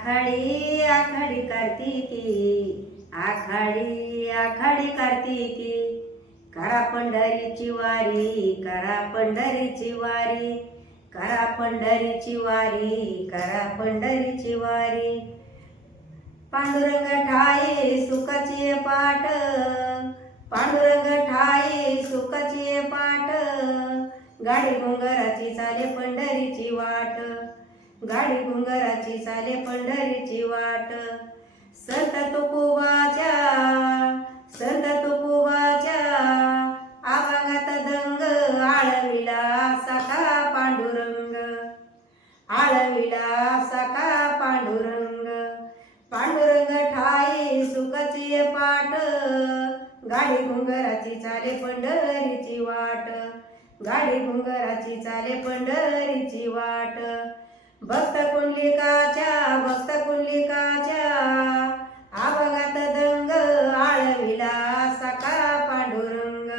आखाडी आखाडी कार्तिकी, आखाडी आखाडी कार्तिकी, करा पंढरीची वारी, करा पंढरीची वारी, करा पंढरीची वारी, करा पंढरीची वारी. पांडुरंग ठाई सुखाची पाट, पांडुरंग ठाई सुखाची पाट, गाडी घुंगराची चाले पंढरीची वाट, गाडी घुंगराची चाले पंढरीची वाट. संत तुकोबाच्या, संत तुकोबाच्या आवागात दंग, आळविला सखा पांडुरंग, आळविला सखा पांडुरंग. पांडुरंग ठाई सुखाची पाट, गाडी घुंगराची चाले पंढरीची वाट, गाडी घुंगराची चाले पंढरीची वाट. भक्त कुंडलिकाच्या, भक्त कुंडलिकाच्या आवागात दंग, आळविला सखा पांडुरंग,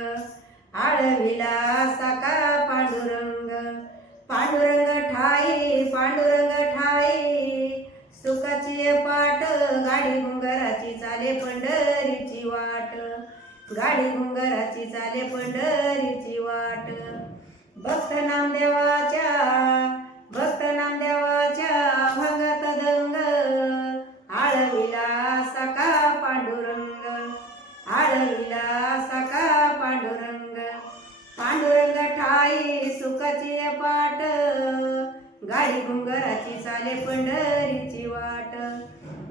आळविला सखा पांडुरंग. पांडुरंग ठाई, पांडुरंग ठाई सुखाची पाट, गाडी घुंगराची चाले पंढरीची वाट, गाडी घुंगराची चाले पंढरीची वाट. भक्त नामदेवाच्या, भक्त नामदेवाच्या भगत दंग, आळविला सखा पांडुरंग, आळविला सखा पांडुरंग. पांडुरंग ठाई सुखाची पाट, गाडी घुंगराची चाले पंढरीची वाट,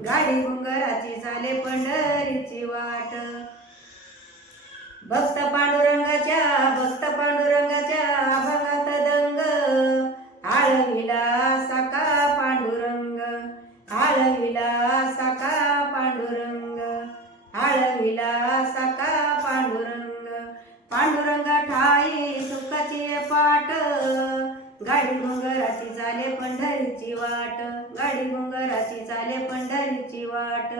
गाडी घुंगराची चाले पंढरीची वाट. भक्त पांडुरंगाच्या, भक्त पांडुरंगाच्या भगत दंग, आळविला सखा पांडुरंग, आळविला सखा पांडुरंग, आळविला सखा पांडुरंग. पांडुरंग ठाई सुखाची पाट, गाडी घुंगराची चाले पंढरीची वाट, गाडी घुंगराची चाले पंढरीची वाट.